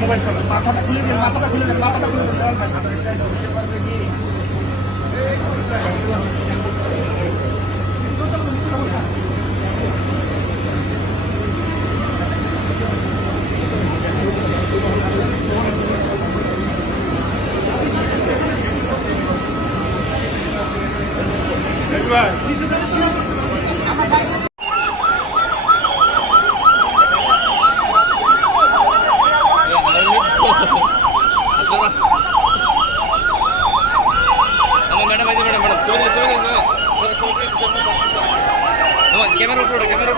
Mobile phone. মাথাটা খুলে দেন মাথাটা খুলে দেন মাথাটা খুলে দেন। দেওয়াল ക്യാമറ ക്യാമറ ക്യാമറ